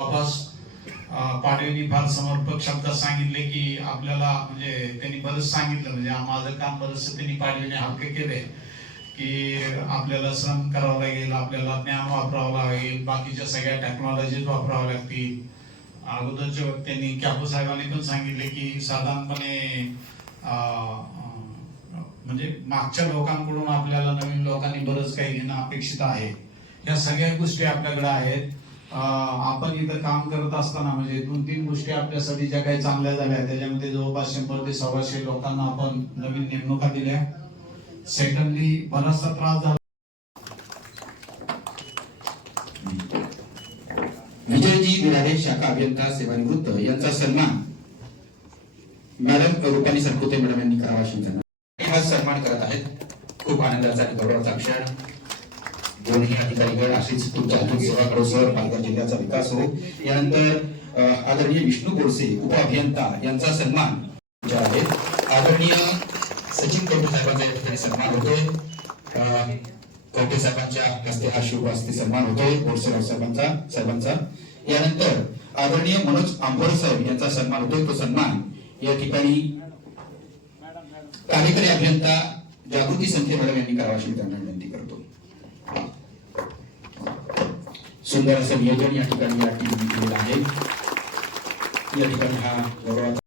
वापस पाडवींनी फार समर्पक शब्दात सांगितले की आपल्याला म्हणजे त्यांनी बरंच सांगितलं म्हणजे माझं काम बरंच त्यांनी पाडवीने हक्क केले की आपल्याला श्रम करावं लागेल आपल्याला ज्ञान वापरावं लागेल बाकीच्या सगळ्या टेक्नॉलॉजीज वापराव्या लागतील. अगोदरच्या त्यांनी कॅपो साहेबांनी पण सांगितले की साधारणपणे अं, म्हणजे मागच्या लोकांकडून आपल्याला नवीन लोकांनी बरंच काही घेणं अपेक्षित आहे. या सगळ्या गोष्टी आपल्याकडे आहेत. आपण इथं काम करत असताना म्हणजे दोन तीन गोष्टी आपल्यासाठी ज्या काही चांगल्या झाल्या त्याच्यामध्ये जवळपास शंभर ते सव्वाशे लोकांना आपण नवीन नेमणुका दिल्या. सेकंडली बराचसा त्रास झाला. विजयजी बिराडे शाखा अभियंता सेवानिवृत्त यांचा सन्मान मॅडम रुपाली सरकुते मॅडम यांनी करावा. हा सन्मान करत आहेत. खूप आनंदाचा गौरवाचा क्षण. दोन्ही अधिकारीगण अशीच तुमच्या हातून सेवा करो सर पालघर जिल्ह्याचा विकास हो यानंतर आदरणीय विष्णू गोडसे उपअभियंता यांचा सन्मान आहेत आदरणीय सचिन कवटे साहेबांचा या ठिकाणी सन्मान होतोय. अ, कवटे साहेबांच्या हस्ते हा शुभ हस्ते सन्मान होतोय गोडसेराव साहेबांचा साहेबांचा. यानंतर आदरणीय मनोज आंबोर साहेब यांचा सन्मान होतोय. तो सन्मान या ठिकाणी कार्यकारी अभियंता जागृती संखे मॅडम यांनी करावा अशी त्यांना विनंती करतो. सुंदर असं नियोजन या ठिकाणी या टीमने केलेलं आहे. या ठिकाणी हा गौरवाचा